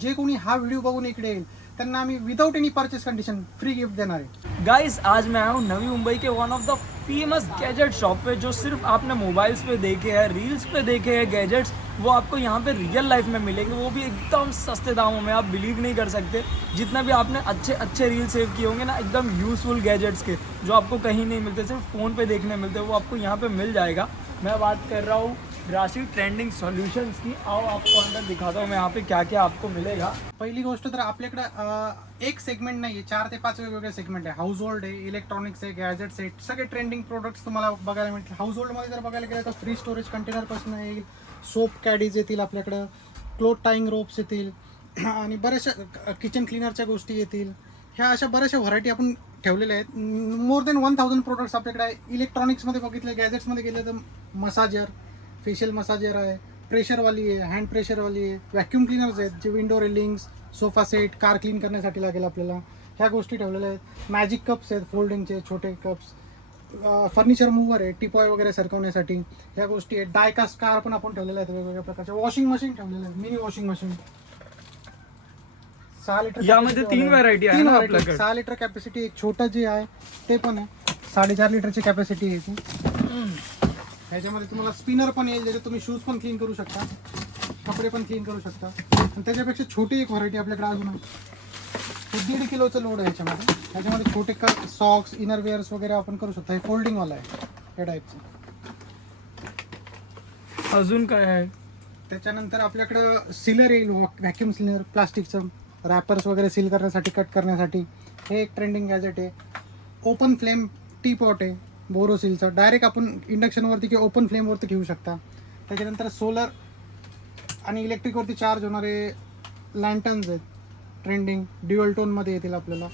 जे कोणी हा व्हिडिओ बघून इकडे येईल त्यांना आम्ही without any purchase condition free gift देणार आहे। गाइस आज मैं आया हूँ नवी मुंबई के one of the famous gadget shop पे, जो सिर्फ आपने मोबाइल्स पे देखे हैं, रील्स पे देखे हैं गैजेट्स, वो आपको यहाँ पे रियल लाइफ में मिलेंगे, वो भी एकदम सस्ते दामों में। आप बिलीव नहीं कर सकते जितना भी आपने अच्छे अच्छे रील सेव किए होंगे ना, एकदम यूजफुल गैजेट्स के, जो आपको कहीं नहीं मिलते, सिर्फ फ़ोन पे देखने मिलते हैं, वो आपको यहाँ पे मिल जाएगा। मैं बात कर रहा हूँ राशि ट्रेंडिंग सॉल्यूशंस की। आओ आपको अंदर दिखाता हूँ मैं यहाँ पे क्या क्या आपको मिलेगा। पहिली गोष्ट तर आपल्याकडे एक सेगमेंट नाही आहे, 4 ते 5 वेगवेगळे सेगमेंट आहे। हाऊस होल्ड आहे, इलेक्ट्रॉनिक्स आहे, गॅजेट्स आहे, सगळे ट्रेंडिंग प्रोडक्ट्स तुम्हाला बघायला मिळतील। हाऊस होल्डमध्ये जर बघायला गेलं तर फ्री स्टोरेज कंटेनरपासून येईल, सोप कॅडीज येतील आपल्याकडं, क्लोथ टाईंग रोप्स येतील आणि बऱ्याचशा किचन क्लिनरच्या गोष्टी येतील। ह्या अशा बऱ्याचशा व्हरायटी आपण ठेवलेल्या आहेत। मोर दॅन 1000 प्रोडक्ट्स आपल्याकडे आहे। इलेक्ट्रॉनिक्समध्ये बघितलं, गॅजेट्समध्ये गेलं तर मसाजर, फेशियल मसाजर आहे, प्रेशरवाली आहे, हँड प्रेशरवाली आहे, व्हॅक्यूम क्लीनर्स आहेत जे window railings, sofa set, car clean करण्यासाठी लागेल आपल्याला, ह्या गोष्टी ठेवलेल्या आहेत। मॅजिक कप्स आहेत, फोल्डिंगचे छोटे कप्स, फर्निचर मूव्हर आहे, टिपॉय वगैरे सरकवण्यासाठी, ह्या गोष्टी आहेत। डायकास्ट कार पण आपण ठेवलेल्या आहेत वेगवेगळ्या प्रकारच्या। वॉशिंग मशीन ठेवलेलं आहे, मिनी वॉशिंग मशीन 6 लिटर यामध्ये 3 व्हरायटी आहे ना आपल्याकडे। 6 लिटर कॅपॅसिटी, एक छोटं जे आहे ते पण आहे, 4.5 लिटरची कॅपॅसिटी आहे ती। ह्याच्यामध्ये तुम्हाला स्पिनर पण येईल, ज्याच्यात तुम्ही शूज पण क्लीन करू शकता, कपडे पण क्लीन करू शकता। आणि त्याच्यापेक्षा छोटी एक व्हरायटी आपल्याकडे अजून आहे, 1.5 किलोचं लोड आहे ह्याच्यामध्ये। ह्याच्यामध्ये छोटे सॉक्स, इनरवेअर्स वगैरे आपण करू शकता। हे फोल्डिंगवाला आहे या टाईपचं। अजून काय आहे? त्याच्यानंतर आपल्याकडं सीलर येईल, व्हॅक्यूम सीलर, प्लास्टिकचं रॅपर्स वगैरे सील करण्यासाठी, कट करण्यासाठी। हे एक ट्रेंडिंग गॅजेट आहे। ओपन फ्लेम टी पॉट आहे बोरोसिलचं, डायरेक्ट आपण इंडक्शनवरती किंवा ओपन फ्लेमवरती ठेवू शकता। त्याच्यानंतर सोलर आणि इलेक्ट्रिकवरती चार्ज होणारे लँटन्स आहेत, ट्रेंडिंग ड्युअल टोनमध्ये येतील आपल्याला।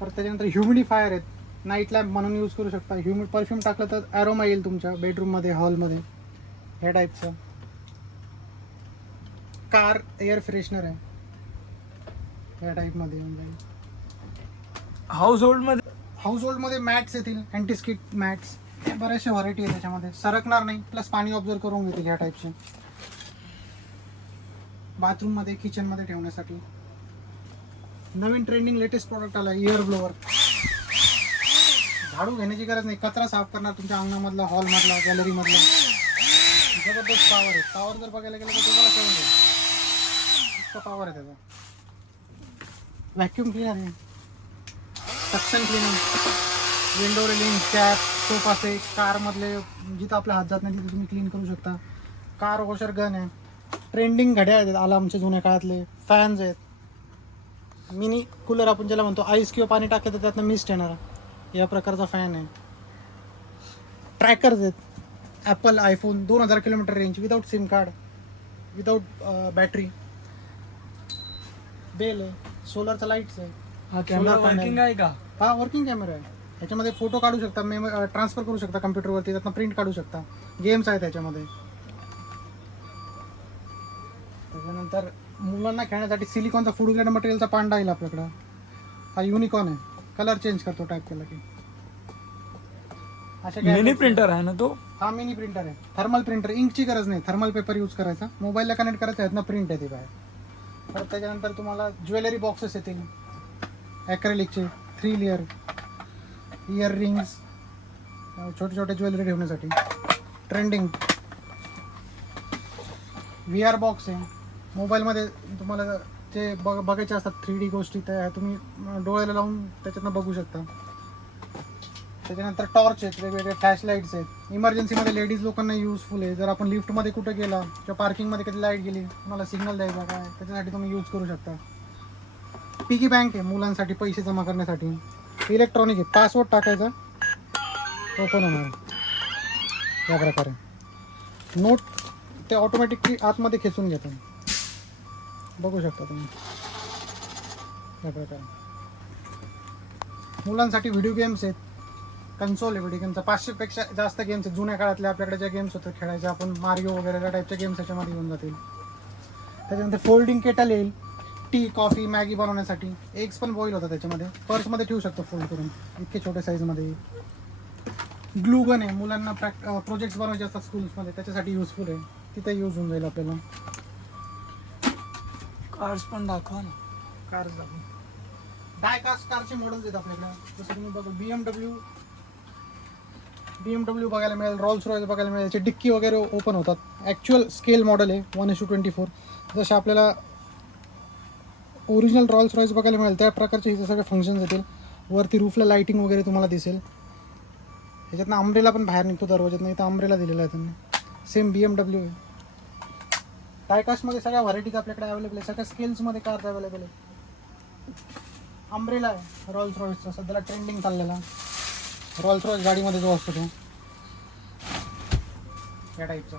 परत त्याच्यानंतर ह्युमिडिफायर आहेत, नाईट लॅम्प म्हणून यूज करू शकता। परफ्यूम टाकलं तर ॲरोमा येईल तुमच्या बेडरूममध्ये, हॉलमध्ये, ह्या टाईपचं। कार एअर फ्रेशनर आहे, या टाईपमध्ये येऊन जाईल। हाऊस होल्डमध्ये मॅट्स येतील, अँटीस्किट मॅट्स, बऱ्याचशा व्हरायटी आहे त्याच्यामध्ये, सरकणार नाही, प्लस पाणी ऑब्झर्व करून घेतील ह्या टाईपचे। बाथरूममध्ये, किचनमध्ये ठेवण्यासाठी नवीन ट्रेंडिंग लेटेस्ट प्रॉडक्ट आला, इयर ब्लोअर। झाडू घेण्याची गरज नाही, कचरा साफ करणार तुमच्या अंगणामधला, हॉलमधला, गॅलरीमधला। जबरदस्त पॉवर आहे। पॉवर जर बघायला गेलं तर तुम्हाला कळून जाईल, इतका पॉवर आहे त्याचा। व्हॅक्यूम क्लीनर आहे, suction cleaner, window railing, cap, sofa set, कारमधले जिथं आपला हात जात नाही तिथे तुम्ही क्लीन करू शकता। कार वॉशर गन आहे, ट्रेंडिंग घड्याळ आहेत अलार्मचे जुन्या काळातले, फॅन्स आहेत, मिनी कूलर आपण ज्याला म्हणतो, आईस किंवा पाणी टाकलं तर त्यातनं मिस्ट येणार, या प्रकारचा फॅन आहे। ट्रॅकर्स आहेत, Apple iPhone 2000 kilometre range, without SIM card, without battery. Bell आहे, सोलरचा लाईट्स आहे। हा कॅमेरा वर्किंग आहे का? हा वर्किंग कॅमेरा आहे। ह्याच्यामध्ये फोटो काढू शकता, ट्रान्सफर करू शकता कम्प्युटरवरती, त्यातनं प्रिंट काढू शकता। गेम्स आहेत त्याच्यामध्ये। त्याच्यानंतर मुलांना खेळण्यासाठी सिलिकॉनचा फूड ग्रेड मटेरियलचा पांडा येईल आपल्याकडं। हा युनिकॉर्न आहे, कलर चेंज करतो टाईप केला की। अशा मिनी प्रिंटर आहे ना तो? हा मिनी प्रिंटर आहे, थर्मल प्रिंटर, इंकची गरज नाही, थर्मल पेपर यूज करायचा, मोबाईलला कनेक्ट करायचं, यातनं प्रिंट येते बाहेर। तर त्याच्यानंतर तुम्हाला ज्वेलरी बॉक्सेस येतील, ॲक्रेलिकचे 3 लेअर, इयर रिंग्स, छोटे छोटे ज्वेलरी ठेवण्यासाठी। ट्रेंडिंग VR बॉक्स आहे, मोबाईलमध्ये तुम्हाला जे बघायचे असतात 3D गोष्टी, त्या तुम्ही डोळ्याला लावून त्याच्यातनं बघू शकता। त्याच्यानंतर टॉर्च आहेत, वेगवेगळे फ्लॅश लाईट्स आहेत, इमर्जन्सीमध्ये लेडीज लोकांना यूजफुल आहे। जर आपण लिफ्टमध्ये कुठं गेला किंवा पार्किंगमध्ये कधी लाईट गेली, तुम्हाला सिग्नल द्यायचा काय, त्याच्यासाठी तुम्ही यूज करू शकता। पिगी बँक आहे, मुलांसाठी पैसे जमा करण्यासाठी। इलेक्ट्रॉनिक आहे, पासवर्ड टाकायचा, ओपन होणार या प्रकारे। नोट ते ऑटोमॅटिकली आतमध्ये खेचून घेतात, बघू शकता तुम्ही या प्रकारे। मुलांसाठी व्हिडिओ गेम्स आहेत, कन्सोल आहे व्हिडिओ गेमचा, 500 पेक्षा जास्त गेम्स आहेत जुन्या काळातले आपल्याकडे ज्या गेम्स होत्या खेळायचे आपण, मारिओ वगैरे त्या टाईपच्या गेम्स याच्यामध्ये येऊन जातील। त्याच्यानंतर फोल्डिंग केटल येईल, टी, कॉफी, मॅगी बनवण्यासाठी। एग्स पण बॉईल होतात त्याच्यामध्ये, पर्समध्ये ठेवू शकतो फोल्ड करून, इतके छोटे साईजमध्ये येईल। ग्लू गन आहे, मुलांना प्रोजेक्ट्स बनवायचे असतात स्कूल्समध्ये, त्याच्यासाठी युजफुल आहे, तिथे यूज होऊन जाईल आपल्याला। कार्स पण दाखवा ना. कार डाय कास्ट कारचे मॉडेल्स आहेत आपल्याकडे. जसं तुम्ही बघा बीएमडब्ल्यू बघायला मिळेल, रॉल्स रॉयस बघायला मिळेल. याची डिक्की वगैरे ओपन होतात. ॲक्च्युअल स्केल मॉडेल आहे 1:24. जसे आपल्याला ओरिजिनल रॉल्स रॉयस बघायला मिळेल त्या प्रकारचे इथे सगळे फंक्शन्स येतील. वरती रूफला लाईटिंग वगैरे तुम्हाला दिसेल. ह्याच्यातनं अम्ब्रेला पण बाहेर निघतो दरवाज्यातनं. इथं अम्ब्रेला दिलेला आहे त्यांनी. सेम बीएमडब्ल्यू आहे. डायकास्टमध्ये सगळ्या व्हरायटीज आपल्याकडे अवेलेबल आहे. सगळ्या स्केल्समध्ये कार्स अवेलेबल आहे. अम्ब्रेला आहे रॉल्स रॉयसचा सध्याला ट्रेंडिंग चाललेला. रॉल्स रॉयस गाडीमध्ये जो असतो तो या टाईपचा.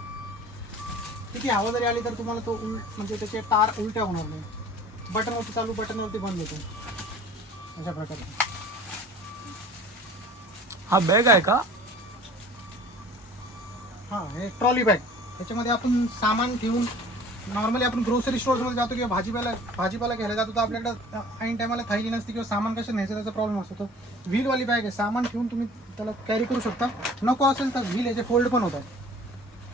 किती हवा जरी आली तर तुम्हाला तो म्हणजे त्याचे तार उलट्या होणार नाही. बटनवरती चालू, बटनवरती बंद होतो अशा प्रकारे. हा बॅग आहे का? हां, हे ट्रॉली बॅग. त्याच्यामध्ये आपण सामान ठेवून नॉर्मली आपण ग्रोसरी स्टोअर्समध्ये जातो किंवा भाजीपाला घ्यायला जातो तर आपल्याकडं ऐन टायमाला थैली नसते किंवा सामान कसं न्यायचं त्याचा प्रॉब्लेम असतो. तो व्हीलवाली बॅग आहे. सामान ठेवून तुम्ही त्याला कॅरी करू शकता. नको असेल तर व्हील याचे फोल्ड पण होतात.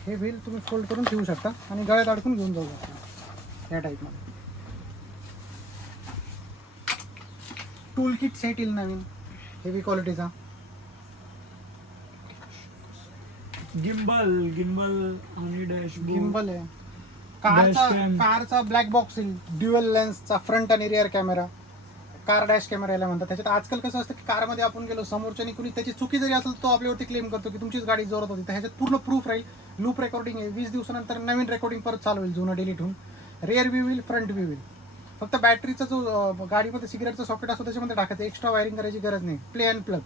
हे व्हील तुम्ही फोल्ड करून ठेवू शकता आणि गळ्यात अडकून घेऊन जाऊ शकता या टाईपमध्ये. टूल किट सेट येईल नवीन हेवी क्वालिटीचा. गिम्बल आणि डॅशबोर्ड. गिम्बल आहे. Dashcam. कारचा ब्लॅक बॉक्स येईल. ड्युअल लेन्सचा फ्रंट आणि rear camera. Car dash camera याला म्हणतात. त्याच्यात आजकाल कसं असतं की कारमध्ये आपण गेलो समोरच्यानी कुणी त्याची चुकी जरी असेल तो आपल्यावरती क्लेम करतो की तुमचीच गाडी जोरात होती. तर ह्याच्यात पूर्ण प्रूफ राहील. लूप रेकॉर्डिंग आहे. 20 दिवसानंतर नवीन रेकॉर्डिंग परत चालू होईल जुनं डिलीट होऊन. रिअर व्ह्यू होईल, फ्रंट व्ह्यू होईल. फक्त बॅटरीचा जो गाडीमध्ये सिगरेटचा सॉकेट असतो त्याच्यामध्ये टाकायचं. एक्स्ट्रा वायरिंग करायची गरज नाही. Play and plug.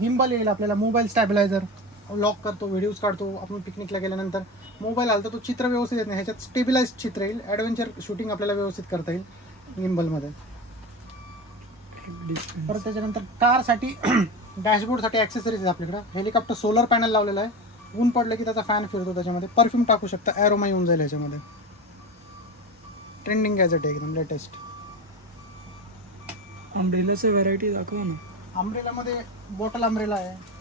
गिम्बल येईल आपल्याला. मोबाईल स्टॅबिलायझर लॉक करतो, व्हिडिओज काढतो आपण पिकनिकला गेल्यानंतर. मोबाईल आला तर तो चित्र व्यवस्थित येत नाही. ह्याच्यात स्टेबिलाइज चित्र येईल. ॲडव्हेंचर शूटिंग आपल्याला व्यवस्थित करता येईल गिम्बलमध्ये. परत त्याच्यानंतर कारसाठी डॅशबोर्डसाठी ॲक्सेसरीज आहे आपल्याकडं. हेलिकॉप्टर सोलर पॅनल लावलेला आहे. ऊन पडलं की त्याचा फॅन फिरतो. त्याच्यामध्ये परफ्यूम टाकू शकता. ॲरोमा येऊन जाईल ह्याच्यामध्ये. ट्रेंडिंग गॅजेट आहे एकदम लेटेस्ट. अम्ब्रेलाचे व्हरायटी दाखवा ना. अम्ब्रेलामध्ये बॉटल अम्ब्रेला आहे.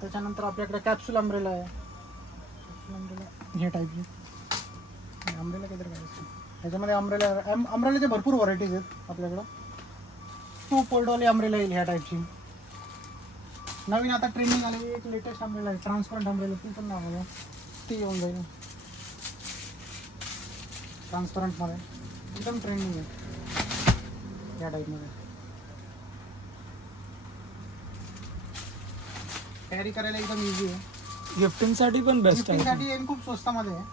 त्याच्यानंतर आपल्याकडे कॅप्सूल अम्ब्रेला आहे. हे टाईपचे अम्ब्रेला काहीतरी काय ह्याच्यामध्ये अम्ब्रेलाचे भरपूर व्हरायटीज आहेत आपल्याकडं. 2 पोल्डवाली अम्ब्रेला येईल ह्या टाईपची. नवीन आता ट्रेंडिंग आलेली एक लेटेस्ट अम्ब्रेला आहे ट्रान्सपरंट अम्ब्रेला. ती पण नाव आहे ती येऊन जाईल ट्रान्सपरंटमध्ये. एकदम ट्रेंडिंग आहे या टाईपमध्ये. कॅरी करायला एकदम इझी आहे. गिफ्टिंगसाठी पण बेस्ट आहे. गिफ्टिंगसाठी येईल खूप स्वस्तामध्ये आहे.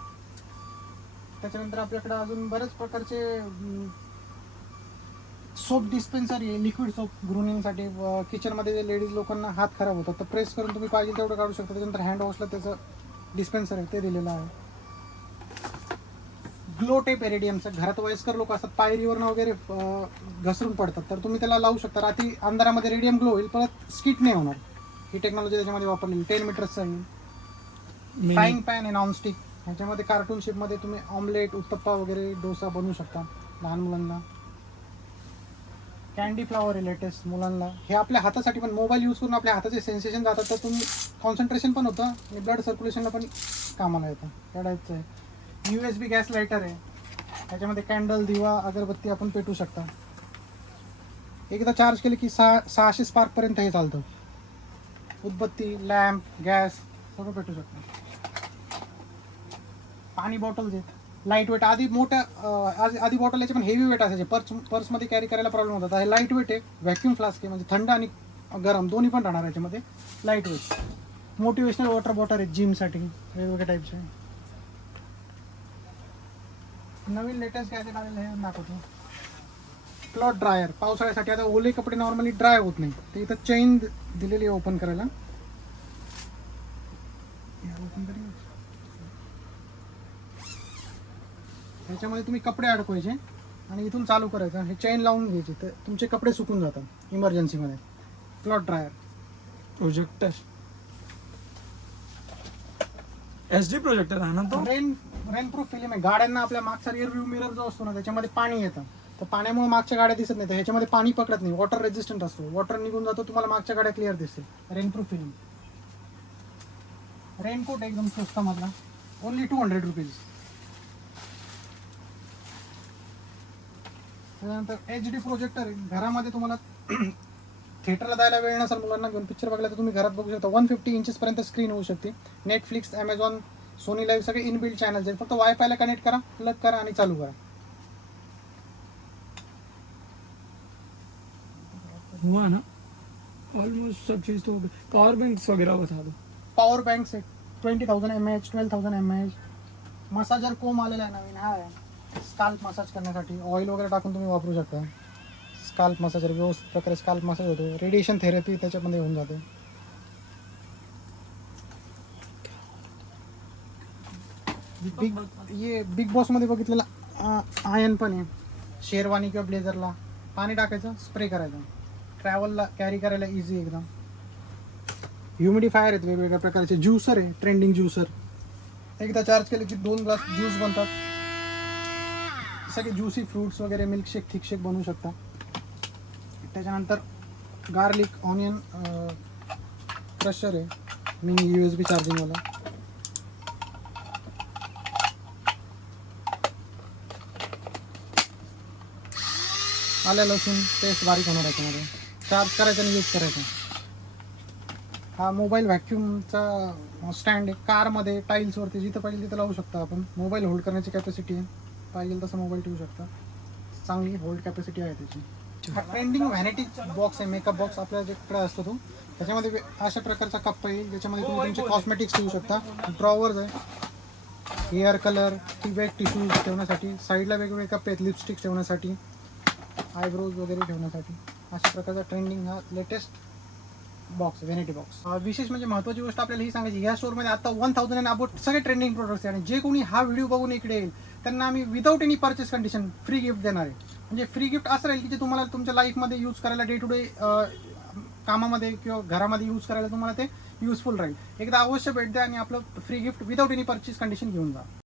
त्याच्यानंतर आपल्याकडे अजून बरेच प्रकारचे सोप डिस्पेन्सर आहे. लिक्विड सोप ग्रुमिंगसाठी. किचनमध्ये जे लेडीज लोकांना हात खराब होतात तर प्रेस करून तुम्ही पाहिजे तेवढं काढू शकता. त्याच्यानंतर हँड वॉशला त्याचं डिस्पेन्सर आहे ते दिलेलं आहे. ग्लो टेप एरिडियमचं. घरात वयस्कर लोक असतात पायरीवरनं वगैरे घसरून पडतात तर तुम्ही त्याला लावू शकता. रात्री अंधारामध्ये रेडियम ग्लो होईल. परत स्किट नाही होणार. ही टेक्नॉलॉजी त्याच्यामध्ये वापरलेली. 10 मीटर्सचा आहे. फ्राईंग पॅन आहे नॉनस्टिक. ह्याच्यामध्ये कार्टून शेपमध्ये तुम्ही ऑमलेट, उत्तप्पा वगैरे डोसा बनवू शकता लहान मुलांना. कॅन्डी फ्लावर आहे लेटेस्ट मुलांना. हे आपल्या हातासाठी पण मोबाईल यूज करून आपल्या हाताचे सेन्सेशन जातात तर तुम्ही कॉन्सन्ट्रेशन पण होतं आणि ब्लड सर्क्युलेशनला पण कामाला येतं या टाईपचं आहे. USB गॅस लायटर आहे. ह्याच्यामध्ये कॅन्डल, दिवा, अगरबत्ती आपण पेटू शकता. एकदा चार्ज केले की 600 स्पार्कपर्यंत हे चालतं. उदबत्ती, लॅम्प, गॅस सगळं पेटू शकतं. पाणी बॉटल्स आहेत लाईट वेट. आधी बॉटल याचे पण हेवी वेट असायचे. पर्समध्ये कॅरी करायला प्रॉब्लेम होता. हे लाईट वेट आहे. व्हॅक्यूम फ्लास्क आहे म्हणजे थंड आणि गरम दोन्ही पण राहणार याच्यामध्ये. Light weight. Motivational water bottle आहे जिमसाठी वेगवेगळ्या टाईपचे. नवीन लेटेस्ट गॅजेट आलेलं हे दाखवतो. Cloth dryer. पावसाळ्यासाठी आता ओले कपडे नॉर्मली ड्राय होत नाही ते इथं चेन दिलेली आहे ओपन करायला. ह्याच्यामध्ये तुम्ही कपडे अडकवायचे आणि इथून चालू करायचं. हे चेन लावून घ्यायची तर तुमचे कपडे सुकून जातात इमर्जन्सीमध्ये. Cloth dryer. Projector. SD projector आहे ना तो. रेनप्रूफ फिल्म आहे. गाड्यांना आपल्या मागचा रिअर व्ह्यू मिरर जो असतो ना त्याच्यामध्ये पाणी येतं तर पाण्यामुळे मागच्या गाड्या दिसत नाही. तर ह्याच्यामध्ये पाणी पकडत नाही. वॉटर रेजिस्टंट असतो. वॉटर निघून जातो तुम्हाला मागच्या गाड्या क्लिअर दिसतील. रेनप्रूफ फिल्म. रेनकोट एकदम स्वस्त मधला. Only 200 rupees. त्याच्यानंतर HD प्रोजेक्टर आहे. घरामध्ये तुम्हाला थिएटरला जायला वेळ नसेल मुलांना घेऊन पिक्चर बघायला तर तुम्ही घरात बघू शकता. 150 इंचेसपर्यंत स्क्रीन होऊ शकते. नेटफ्लिक्स, ॲमेझॉन, सोनी लाईव्ह सगळे इनबिल्ट चॅनल्स आहेत. फक्त वायफायला कनेक्ट करा, प्लग करा आणि चालू करा. हुआ ना ऑलमोस्ट सब चीज़ तो हो गई. पावर बैंक्स वगैरह बता दो. पॉवर बँक्स आहे 20,000 mAh, 12,000 mAh. मसाजर कोम आलेला आहे नवीन, हा आहे स्काल्प मसाज करण्यासाठी. ऑइल वगैरे टाकून तुम्ही वापरू शकता. स्काल्प मसाजर व्यवस्थित प्रकारे स्काल्प मसाज होतो. रेडिएशन थेरपी त्याच्यामध्ये होऊन जाते. बिग बॉसमध्ये बघितलेला आयन पण आहे. शेरवानी किंवा ब्लेझरला पाणी टाकायचं, स्प्रे करायचं. ट्रॅव्हलला कॅरी करायला इझी एकदम. ह्युमिडिफायर आहेत वेगवेगळ्या प्रकारचे. ज्युसर आहे, ट्रेंडिंग ज्युसर. एकदा चार्ज केले की 2 ग्लास ज्यूस बनतात. सगळे ज्युसी फ्रूट्स वगैरे मिल्कशेक, थिकशेक बनवू शकता. त्याच्यानंतर गार्लिक ऑनियन क्रशर आहे, मिनी USB चार्जिंगवाला. आलं लसूण पेस्ट बारीक होणार याच्यामध्ये. चार्ज करायचं आणि यूज करायचं. हा मोबाईल व्हॅक्यूमचा स्टँड आहे. कारमध्ये टाईल्सवरती जिथं पाहिजे तिथं लावू शकता आपण. मोबाईल होल्ड करण्याची कॅपॅसिटी आहे. पाहिजे तसं मोबाईल ठेवू शकता. चांगली होल्ड कॅपॅसिटी आहे त्याची. हा ट्रेंडिंग व्हॅनिटी बॉक्स आहे, मेकअप बॉक्स आपल्याकडे असतो तो. त्याच्यामध्ये अशा प्रकारचा कप्पा येईल ज्याच्यामध्ये तुम्ही तुमचे कॉस्मेटिक्स ठेवू शकता. ड्रॉवर्स आहे, हेअर कलर, वेट टिश्यूज ठेवण्यासाठी. साईडला वेगवेगळे कप्पे आहेत लिपस्टिक ठेवण्यासाठी, आयब्रोज वगैरे ठेवण्यासाठी. अशा प्रकारचा ट्रेंडिंग हा लेटेस्ट बॉक्स व्हॅनिटी बॉक्स. विशेष म्हणजे महत्त्वाची गोष्ट आपल्याला ही सांगायची, ह्या स्टोअरमध्ये आता 1000 अँड अबाउट सगळे ट्रेंडिंग प्रोडक्ट्स आहे. आणि जे कोणी हा व्हिडिओ बघून इकडे येईल त्यांना आम्ही without any purchase condition free gift देणार आहे. म्हणजे फ्री गिफ्ट असं राहील की जे तुम्हाला तुमच्या लाईफमध्ये यूज करायला, डे टू डे कामामध्ये किंवा घरामध्ये यूज करायला तुम्हाला ते युजफुल राहील. एकदा अवश्य भेट द्या आणि आपलं free gift without any purchase condition घेऊन जा.